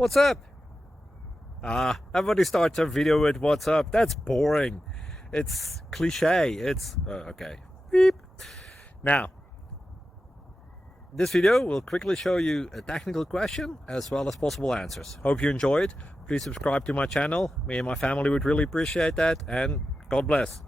What's up? Everybody starts a video with what's up. That's boring. It's cliche. It's okay. Beep. Now, this video will quickly show you a technical question as well as possible answers. Hope you enjoyed. Please subscribe to my channel. Me and my family would really appreciate that, and God bless.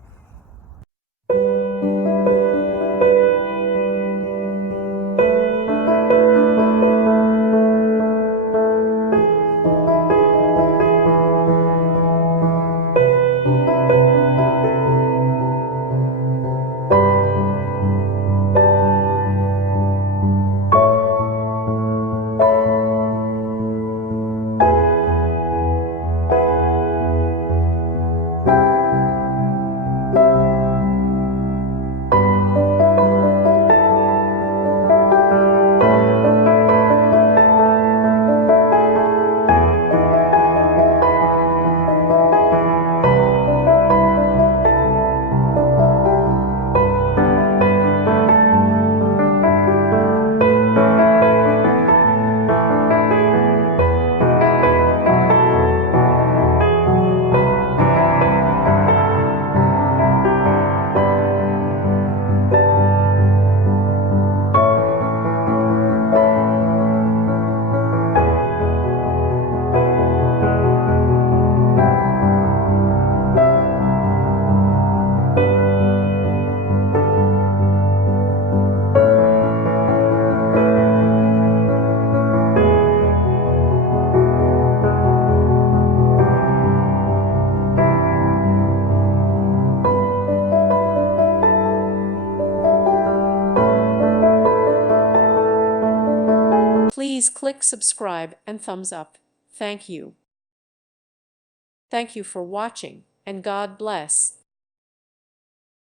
Please click subscribe and thumbs up. Thank you. Thank you for watching, and God bless.